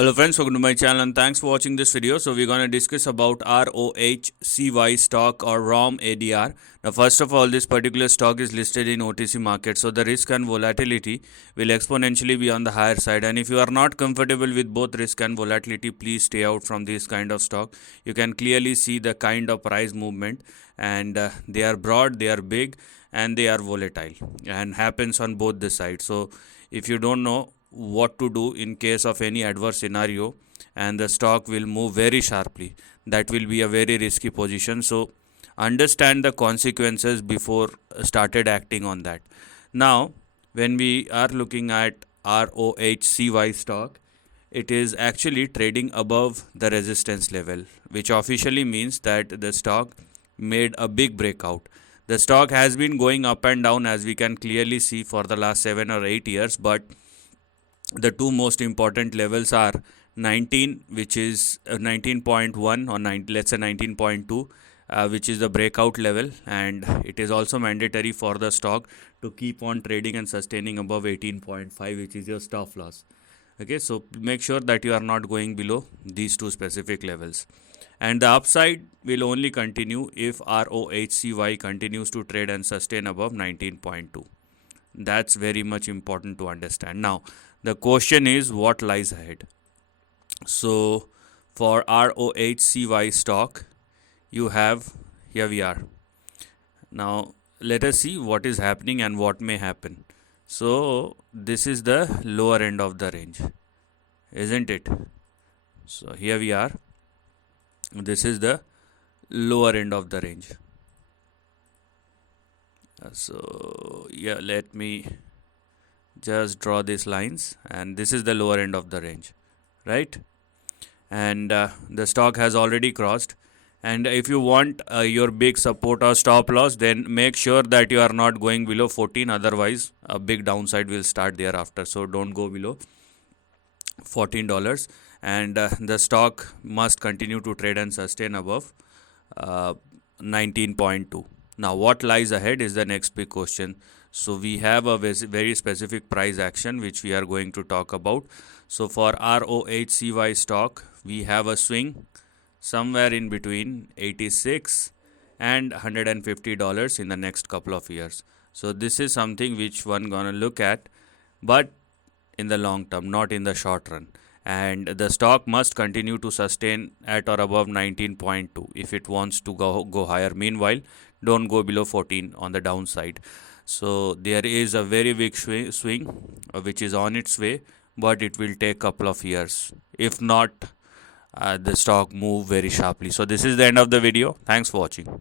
Hello friends, welcome to my channel and thanks for watching this video. So we're going to discuss about ROHCY stock or Rohm ADR. Now first of all, this particular stock is listed in OTC market, so the risk and volatility will exponentially be on the higher side, and if you are not comfortable with both risk and volatility, please stay out from this kind of stock. You can clearly see the kind of price movement, and they are broad, they are big, and they are volatile and happens on both the sides. So if you don't know what to do in case of any adverse scenario and the stock will move very sharply, that will be a very risky position. So understand the consequences before started acting on that. Now when we are looking at ROHCY stock, it is actually trading above the resistance level, which officially means that the stock made a big breakout. The stock has been going up and down, as we can clearly see, for the last 7 or 8 years, but the two most important levels are 19, which is 19.1, or 9, let's say 19.2, which is the breakout level, and it is also mandatory for the stock to keep on trading and sustaining above 18.5, which is your stop loss. Okay, so make sure that you are not going below these two specific levels, and the upside will only continue if ROHCY continues to trade and sustain above 19.2. That's very much important to understand. Now the question is, what lies ahead? So for ROHCY stock, you have, here we are. Now let us see what is happening and what may happen. So this is the lower end of the range, isn't it? So here we are. This is the lower end of the range. So yeah, let me just draw these lines, and this is the lower end of the range, right? And the stock has already crossed, and if you want your big support or stop loss, then make sure that you are not going below 14, otherwise a big downside will start thereafter. So don't go below $14, and the stock must continue to trade and sustain above 19.2. Now what lies ahead is the next big question. So we have a very specific price action which we are going to talk about. So for ROHCY stock, we have a swing somewhere in between 86 and $150 in the next couple of years. So this is something which one gonna look at, but in the long term, not in the short run. And the stock must continue to sustain at or above 19.2 if it wants to go higher. Meanwhile, don't go below 14 on the downside. So there is a very big swing which is on its way, but it will take couple of years. If not, the stock move very sharply. So this is the end of the video. Thanks for watching.